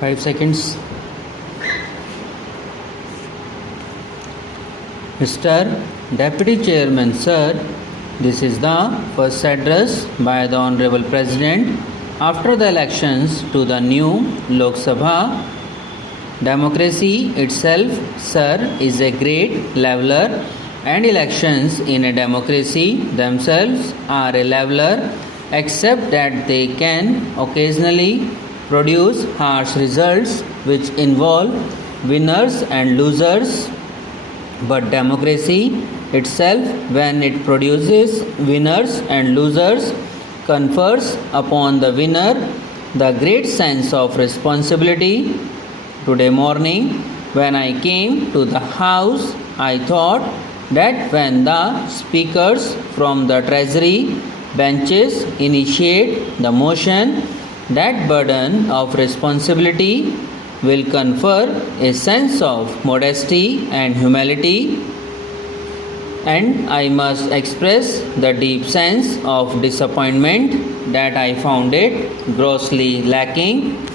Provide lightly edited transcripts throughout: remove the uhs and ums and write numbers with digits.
5 seconds. Mr. Deputy Chairman, sir, this is the first address by the Honorable President after the elections to the new Lok Sabha. Democracy itself, sir, is a great leveler, and elections in a democracy themselves are a leveler, except that they can occasionally produce harsh results which involve winners and losers. But democracy itself, when it produces winners and losers, confers upon the winner the great sense of responsibility. Today morning, when I came to the house, I thought that when the speakers from the treasury benches initiate the motion, that burden of responsibility will confer a sense of modesty and humility, and I must express the deep sense of disappointment that I found it grossly lacking.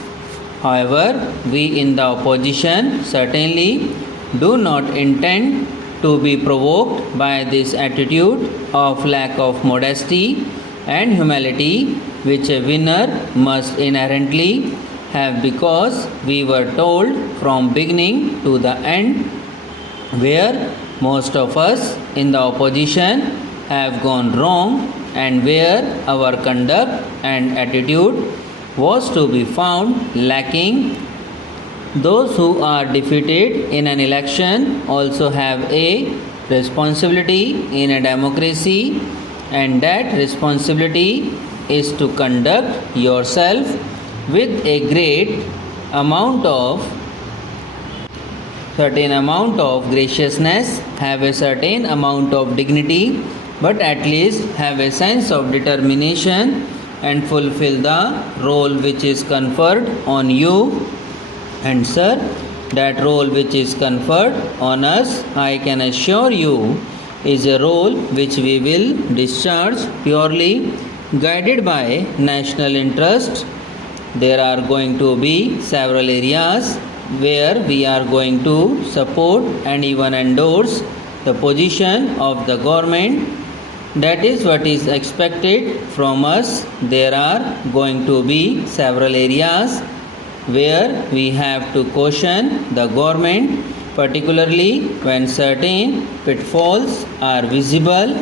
However, we in the opposition certainly do not intend to be provoked by this attitude of lack of modesty and humility which a winner must inherently have, because we were told from beginning to the end where most of us in the opposition have gone wrong and where our conduct and attitude was to be found lacking. Those who are defeated in an election also have a responsibility in a democracy, and that responsibility is to conduct yourself with a certain amount of graciousness, have a certain amount of dignity, but at least have a sense of determination and fulfill the role which is conferred on you. And sir, that role which is conferred on us, I can assure you, is a role which we will discharge purely guided by national interest. There are going to be several areas where we are going to support and even endorse the position of the government. That is what is expected from us. There are going to be several areas where we have to caution the government, particularly when certain pitfalls are visible,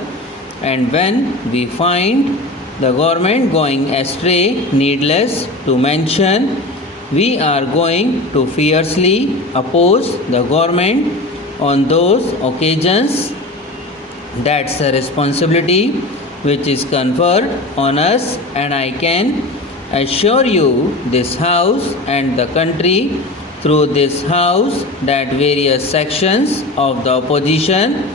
and when we find the government going astray. Needless to mention, we are going to fiercely oppose the government on those occasions. That's a responsibility which is conferred on us, and I can assure you, this house and the country through this house, that various sections of the opposition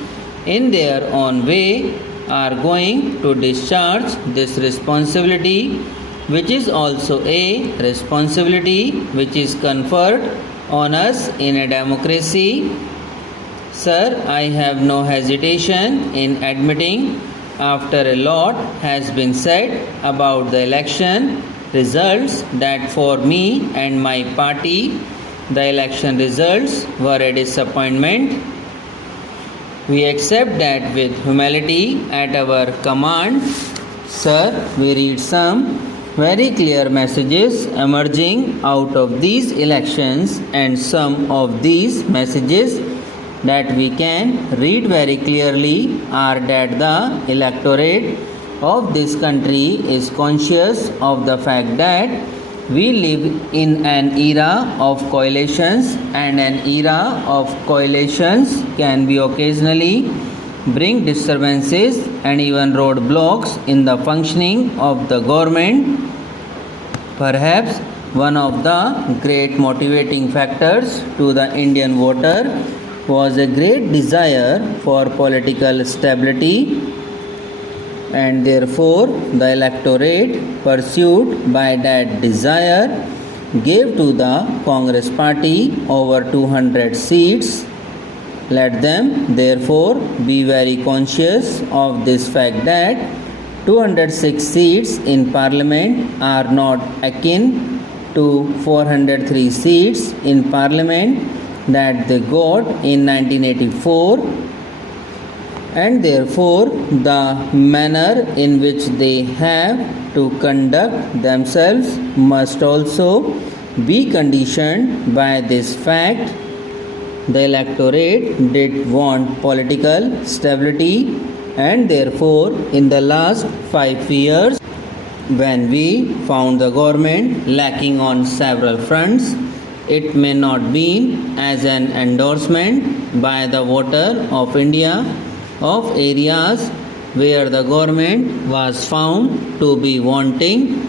in their own way are going to discharge this responsibility, which is also a responsibility which is conferred on us in a democracy. Sir, I have no hesitation in admitting, after a lot has been said about the election results, that for me and my party, the election results were a disappointment. We accept that with humility at our command. Sir, we read some very clear messages emerging out of these elections, and some of these messages that we can read very clearly are that the electorate of this country is conscious of the fact that we live in an era of coalitions, and an era of coalitions can be occasionally bring disturbances and even roadblocks in the functioning of the government. Perhaps one of the great motivating factors to the Indian voter was a great desire for political stability, and therefore the electorate, pursued by that desire, gave to the Congress party over 200 seats. Let them therefore be very conscious of this fact that 206 seats in Parliament are not akin to 403 seats in parliament that they got in 1984, and therefore the manner in which they have to conduct themselves must also be conditioned by this fact. The electorate did want political stability, and therefore in the last 5 years, when we found the government lacking on several fronts, it may not be as an endorsement by the voter of India of areas where the government was found to be wanting.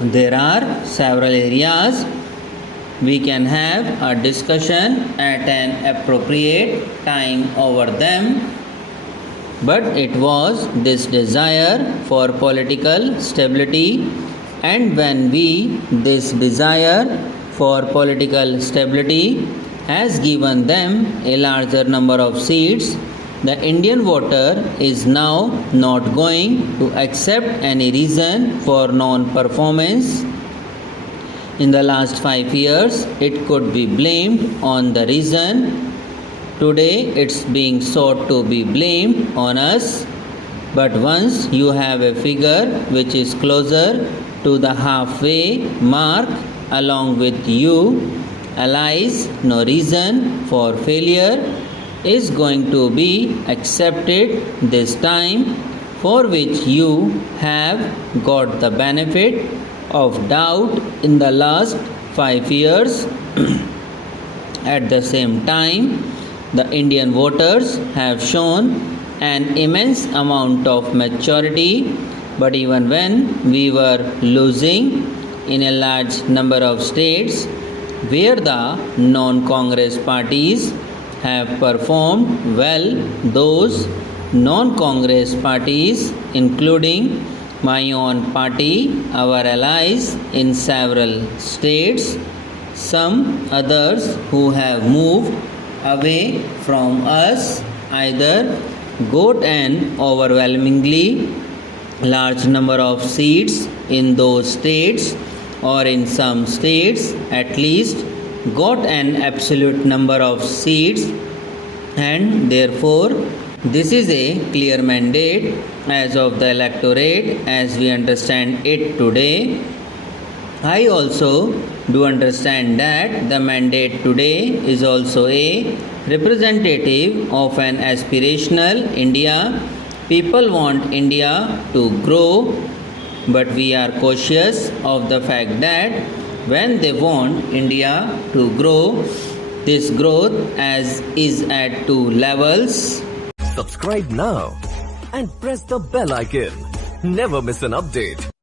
There are several areas. We can have a discussion at an appropriate time over them. But it was this desire for political stability, and when this desire for political stability has given them a larger number of seats, the Indian voter is now not going to accept any reason for non-performance. In the last 5 years, it could be blamed on the reason. Today, it's being sought to be blamed on us. But once you have a figure which is closer to the halfway mark along with you, allies, no reason for failure is going to be accepted this time, for which you have got the benefit of doubt in the last 5 years. At the same time, the Indian voters have shown an immense amount of maturity, but even when we were losing in a large number of states where the non-Congress parties have performed well, those non-Congress parties, including my own party, our allies in several states, some others who have moved away from us, either got an overwhelmingly large number of seats in those states, or in some states at least got an absolute number of seats, and therefore this is a clear mandate as of the electorate as we understand it today. I also do understand that the mandate today is also a representative of an aspirational India. People want India to grow, but we are cautious of the fact that when they want India to grow, this growth is at two levels. Subscribe now and press the bell icon. Never miss an update.